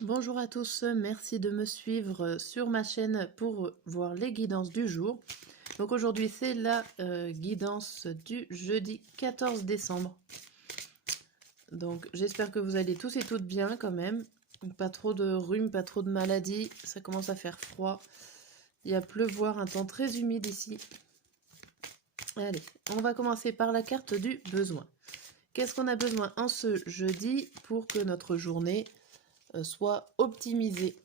Bonjour à tous, merci de me suivre sur ma chaîne pour voir les guidances du jour. Donc aujourd'hui c'est la guidance du jeudi 14 décembre. Donc j'espère que vous allez tous et toutes bien quand même. Pas trop de rhume, pas trop de maladies, ça commence à faire froid. Il y a pleuvoir, un temps très humide ici. Allez, on va commencer par la carte du besoin. Qu'est-ce qu'on a besoin en ce jeudi pour que notre journée soit optimisée?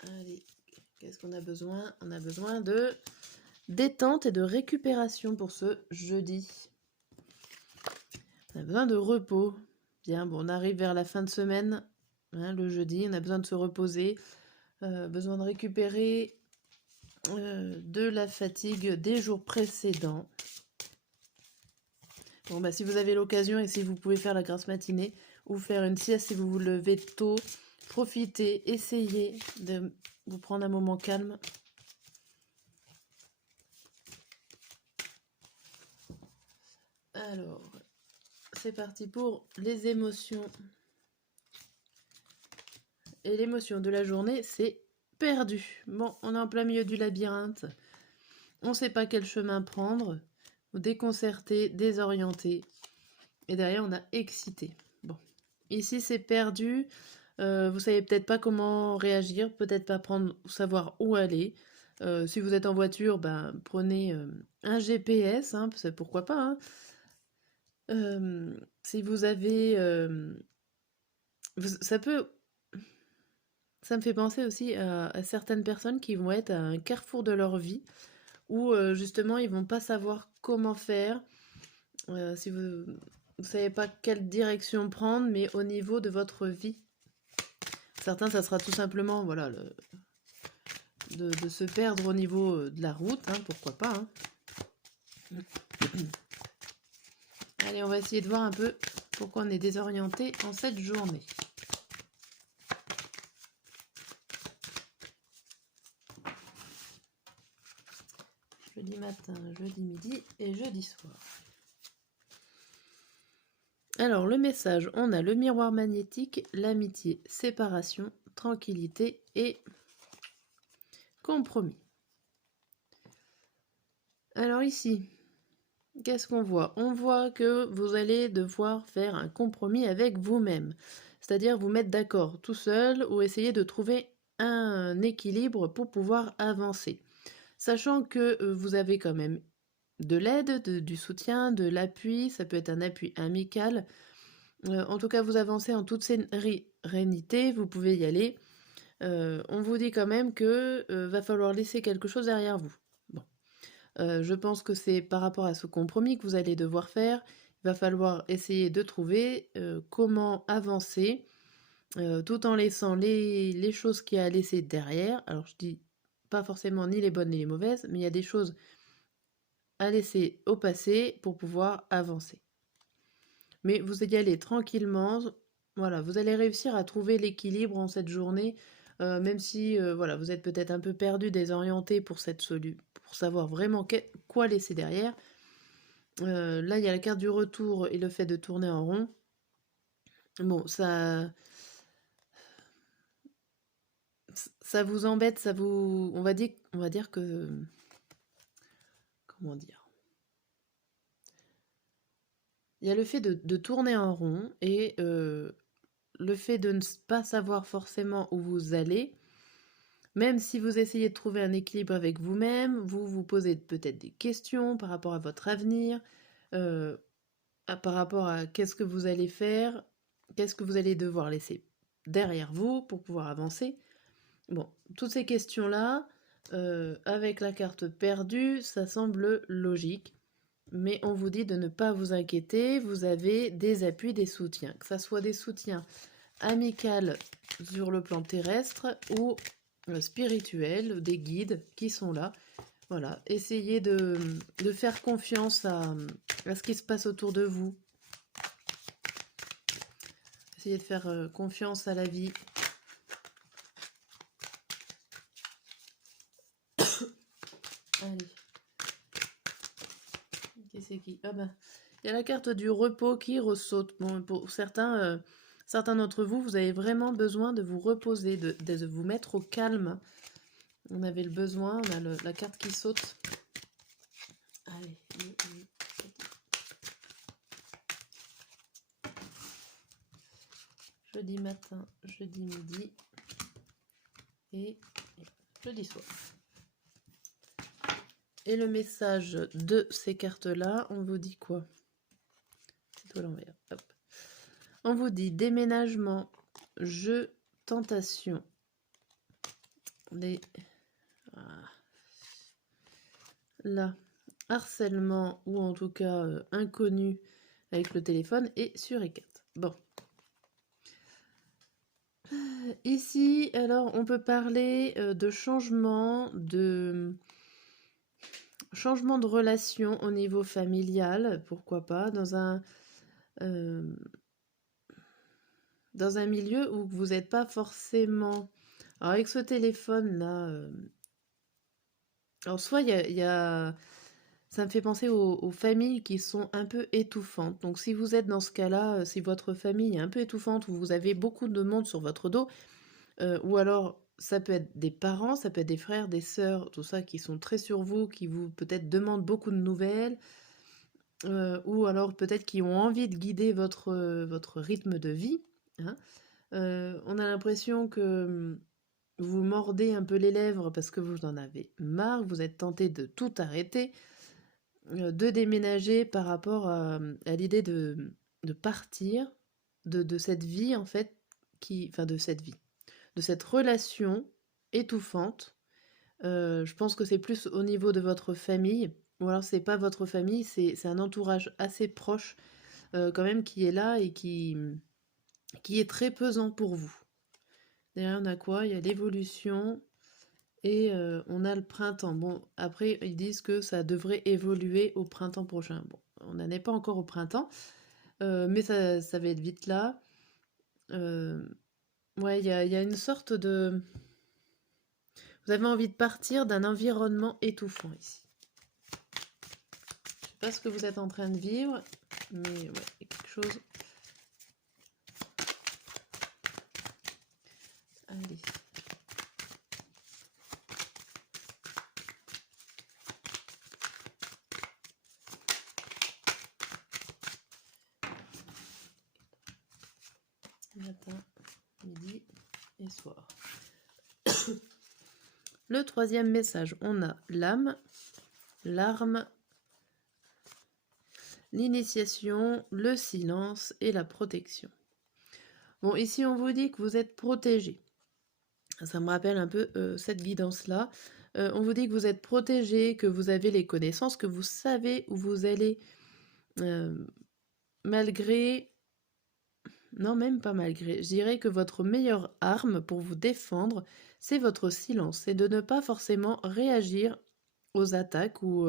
Allez, qu'est-ce qu'on a besoin? On a besoin de détente et de récupération pour ce jeudi. On a besoin de repos. Bien, bon, on arrive vers la fin de semaine, hein, le jeudi, on a besoin de se reposer, besoin de récupérer de la fatigue des jours précédents. Bon, bah, si vous avez l'occasion et si vous pouvez faire la grasse matinée ou faire une sieste si vous vous levez tôt, profitez, essayez de vous prendre un moment calme. Alors, c'est parti pour les émotions. Et l'émotion de la journée, c'est perdu. Bon, on est en plein milieu du labyrinthe. On ne sait pas quel chemin prendre. Déconcerté, désorienté. Et derrière, on a excité. Bon, ici, c'est perdu. Vous savez peut-être pas comment réagir, peut-être pas savoir où aller. Si vous êtes en voiture, ben, prenez un GPS, hein, pourquoi pas. Hein. Si vous avez... ça peut... Ça me fait penser aussi à certaines personnes qui vont être à un carrefour de leur vie où justement ils vont pas savoir comment faire, si vous ne savez pas quelle direction prendre, mais au niveau de votre vie. Certains, ça sera tout simplement voilà, de se perdre au niveau de la route, hein, pourquoi pas. Hein. Allez, on va essayer de voir un peu pourquoi on est désorienté en cette journée. Jeudi matin, jeudi midi et jeudi soir. Alors, le message, on a le miroir magnétique, l'amitié, séparation, tranquillité et compromis. Alors ici, qu'est-ce qu'on voit? On voit que vous allez devoir faire un compromis avec vous-même, c'est-à-dire vous mettre d'accord tout seul ou essayer de trouver un équilibre pour pouvoir avancer. Sachant que vous avez quand même de l'aide, du soutien, de l'appui, ça peut être un appui amical. En tout cas, vous avancez en toute sérénité, vous pouvez y aller. On vous dit quand même que va falloir laisser quelque chose derrière vous. Bon. Je pense que c'est par rapport à ce compromis que vous allez devoir faire. Il va falloir essayer de trouver comment avancer tout en laissant les choses qu'il y a à laisser derrière. Alors je dis pas forcément ni les bonnes ni les mauvaises, mais il y a des choses à laisser au passé pour pouvoir avancer. Mais vous y allez tranquillement. Voilà, vous allez réussir à trouver l'équilibre en cette journée, même si voilà, vous êtes peut-être un peu perdu, désorienté pour pour savoir vraiment quoi laisser derrière. Là, il y a la carte du retour et le fait de tourner en rond. Bon, ça vous embête, on va dire que, comment dire? Il y a le fait de tourner en rond et le fait de ne pas savoir forcément où vous allez. Même si vous essayez de trouver un équilibre avec vous-même, vous vous posez peut-être des questions par rapport à votre avenir, euh, par rapport à qu'est-ce que vous allez faire, qu'est-ce que vous allez devoir laisser derrière vous pour pouvoir avancer. Bon, toutes ces questions-là, avec la carte perdue, ça semble logique, mais on vous dit de ne pas vous inquiéter, vous avez des appuis, des soutiens, que ce soit des soutiens amicaux sur le plan terrestre ou spirituels, des guides qui sont là. Voilà, essayez de faire confiance à ce qui se passe autour de vous. Essayez de faire confiance à la vie. Allez. Qui c'est qui? Ah ben, il y a la carte du repos qui ressaute. Bon, pour certains, Certains d'entre vous, vous avez vraiment besoin de vous reposer, de vous mettre au calme. On avait le besoin, on a la carte qui saute. Allez, jeudi matin, jeudi midi et jeudi soir. Et le message de ces cartes-là, on vous dit quoi? C'est toi l'envers. Hop. On vous dit déménagement, jeu, tentation. Là, harcèlement ou en tout cas inconnu avec le téléphone et suricate. Bon. Ici, alors, on peut parler de changement de relation au niveau familial, pourquoi pas, dans un milieu où vous n'êtes pas forcément... Alors, avec ce téléphone-là... Alors, soit il y a... Ça me fait penser aux familles qui sont un peu étouffantes. Donc, si vous êtes dans ce cas-là, si votre famille est un peu étouffante, ou vous avez beaucoup de monde sur votre dos, ou alors ça peut être des parents, ça peut être des frères, des sœurs, tout ça, qui sont très sur vous, qui vous peut-être demandent beaucoup de nouvelles, ou alors peut-être qui ont envie de guider votre rythme de vie. Hein. On a l'impression que vous mordez un peu les lèvres parce que vous en avez marre, vous êtes tenté de tout arrêter, de déménager par rapport à l'idée de partir de cette vie en fait, de cette vie, de cette relation étouffante. Je pense que c'est plus au niveau de votre famille, ou alors c'est pas votre famille, c'est un entourage assez proche quand même qui est là et qui est très pesant pour vous. Derrière on a quoi? Il y a l'évolution et on a le printemps. Bon, après ils disent que ça devrait évoluer au printemps prochain. Bon, on n'en est pas encore au printemps, mais ça va être vite là. Ouais, il y a une sorte de... Vous avez envie de partir d'un environnement étouffant ici. Je sais pas ce que vous êtes en train de vivre, mais ouais, il y a quelque chose. Allez. Matin, midi et soir. Le troisième message, on a l'âme, l'arme, l'initiation, le silence et la protection. Bon, ici on vous dit que vous êtes protégé. Ça me rappelle un peu cette guidance-là. On vous dit que vous êtes protégé, que vous avez les connaissances, que vous savez où vous allez, malgré... Non, même pas malgré. Je dirais que votre meilleure arme pour vous défendre, c'est votre silence. C'est de ne pas forcément réagir aux attaques ou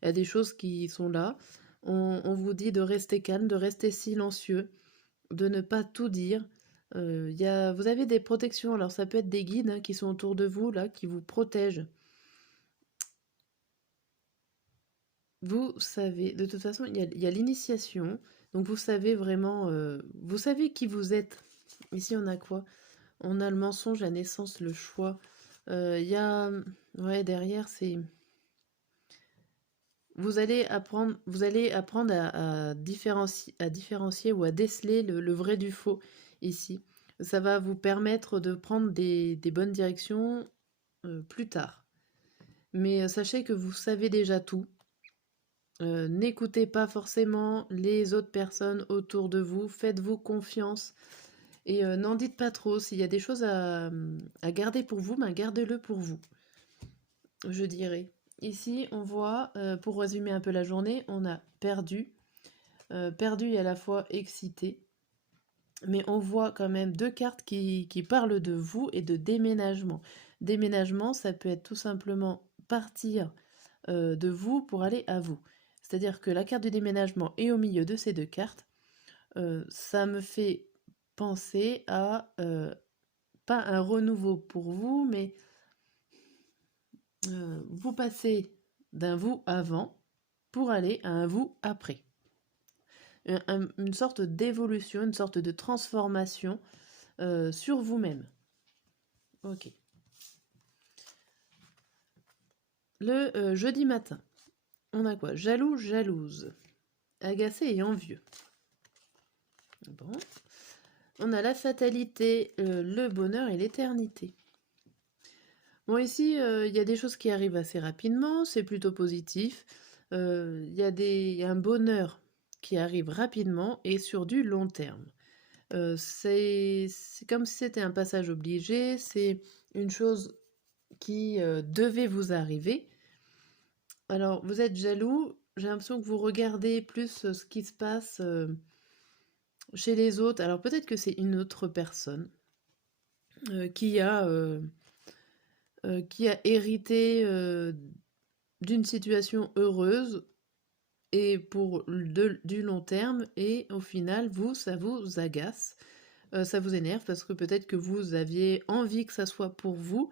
à des choses qui sont là. On vous dit de rester calme, de rester silencieux, de ne pas tout dire. Vous avez des protections, alors ça peut être des guides qui sont autour de vous, là, qui vous protègent. Vous savez, de toute façon, il y a l'initiation, donc vous savez vraiment, vous savez qui vous êtes. Ici, on a quoi? On a le mensonge, la naissance, le choix. Il y a, ouais, derrière, c'est... Vous allez apprendre à différencier ou à déceler le vrai du faux ici. Ça va vous permettre de prendre des bonnes directions plus tard. Mais sachez que vous savez déjà tout. N'écoutez pas forcément les autres personnes autour de vous. Faites-vous confiance. Et n'en dites pas trop. S'il y a des choses à garder pour vous, ben gardez-le pour vous. Je dirais. Ici, on voit, pour résumer un peu la journée, on a perdu. Perdu et à la fois excité. Mais on voit quand même deux cartes qui parlent de vous et de déménagement. Déménagement, ça peut être tout simplement partir de vous pour aller à vous. C'est-à-dire que la carte du déménagement est au milieu de ces deux cartes. Ça me fait penser à, pas un renouveau pour vous, mais vous passez d'un vous avant pour aller à un vous après. une sorte d'évolution, une sorte de transformation sur vous-même. Ok. Le jeudi matin, on a quoi? Jaloux, jalouse, agacé et envieux. Bon. On a la fatalité, le bonheur et l'éternité. Bon, ici, il y a des choses qui arrivent assez rapidement, c'est plutôt positif. Il y a un bonheur qui arrive rapidement et sur du long terme. C'est comme si c'était un passage obligé, c'est une chose qui devait vous arriver. Alors, vous êtes jaloux, j'ai l'impression que vous regardez plus ce qui se passe chez les autres. Alors, peut-être que c'est une autre personne qui a hérité d'une situation heureuse et pour du long terme, et au final, ça vous agace, ça vous énerve parce que peut-être que vous aviez envie que ça soit pour vous,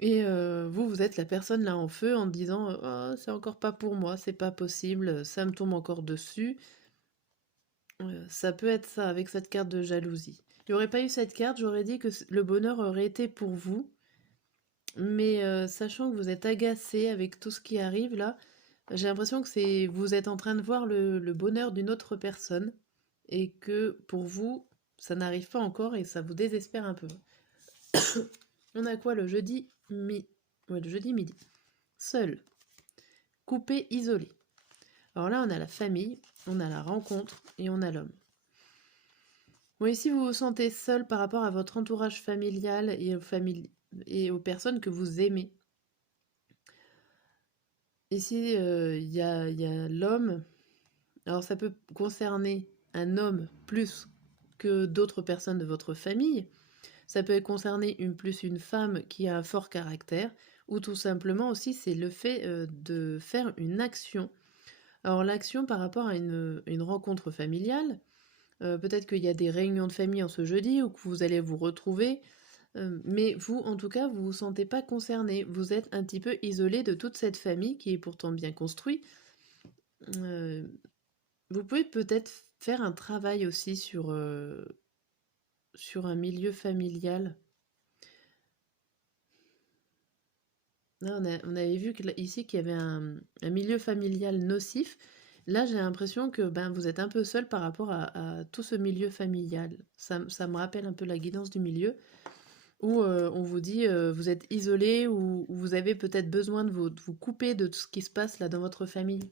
et vous êtes la personne là en feu en disant oh, c'est encore pas pour moi, c'est pas possible, ça me tombe encore dessus. Ça peut être ça avec cette carte de jalousie. Il n'y aurait pas eu cette carte, j'aurais dit que le bonheur aurait été pour vous, mais sachant que vous êtes agacé avec tout ce qui arrive là, j'ai l'impression que vous êtes en train de voir le bonheur d'une autre personne et que pour vous, ça n'arrive pas encore et ça vous désespère un peu. On a quoi le jeudi le jeudi midi. Seul, coupé, isolé. Alors là, on a la famille, on a la rencontre et on a l'homme. Bon, ici, vous vous sentez seul par rapport à votre entourage familial et aux personnes que vous aimez. Ici, il y a l'homme. Alors, ça peut concerner un homme plus que d'autres personnes de votre famille. Ça peut concerner plus une femme qui a un fort caractère, ou tout simplement aussi, c'est le fait de faire une action. Alors, l'action par rapport à une rencontre familiale, peut-être qu'il y a des réunions de famille en ce jeudi, ou que vous allez vous retrouver, mais vous, en tout cas, vous vous sentez pas concerné. Vous êtes un petit peu isolé de toute cette famille qui est pourtant bien construite. Vous pouvez peut-être faire un travail aussi sur un milieu familial. Là, on avait vu ici qu'il y avait un milieu familial nocif. Là, j'ai l'impression que vous êtes un peu seul par rapport à tout ce milieu familial. Ça me rappelle un peu la guidance du milieu, où on vous dit vous êtes isolé ou vous avez peut-être besoin de vous couper de tout ce qui se passe là dans votre famille,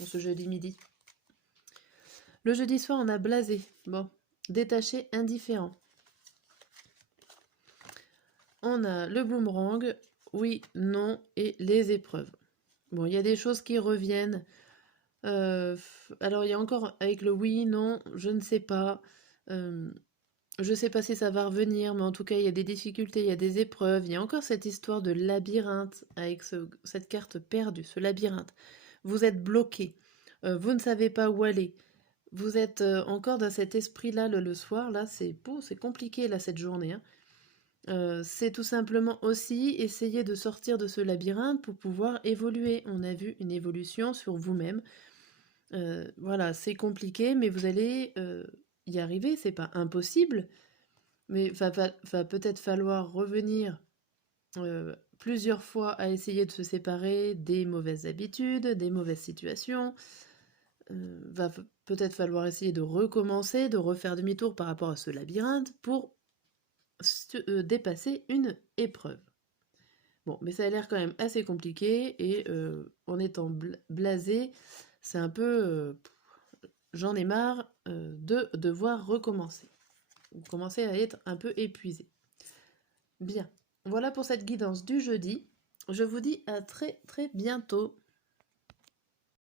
en ce jeudi midi. Le jeudi soir, on a blasé. Bon, détaché, indifférent. On a le boomerang, oui, non et les épreuves. Bon, il y a des choses qui reviennent. Alors, il y a encore avec le oui, non, je ne sais pas. Je sais pas si ça va revenir, mais en tout cas, il y a des difficultés, il y a des épreuves. Il y a encore cette histoire de labyrinthe avec cette carte perdue, ce labyrinthe. Vous êtes bloqué. Vous ne savez pas où aller. Vous êtes encore dans cet esprit-là le soir. Là, c'est compliqué, là, cette journée. Hein. C'est tout simplement aussi essayer de sortir de ce labyrinthe pour pouvoir évoluer. On a vu une évolution sur vous-même. Voilà, c'est compliqué, mais vous allez y arriver. C'est pas impossible, mais va peut-être falloir revenir plusieurs fois à essayer de se séparer des mauvaises habitudes, des mauvaises situations. Va peut-être falloir essayer de recommencer, de refaire demi-tour par rapport à ce labyrinthe pour dépasser une épreuve. Bon, mais ça a l'air quand même assez compliqué et en étant blasé, c'est un peu... j'en ai marre de devoir recommencer. Vous commencez à être un peu épuisé. Bien, voilà pour cette guidance du jeudi. Je vous dis à très très bientôt.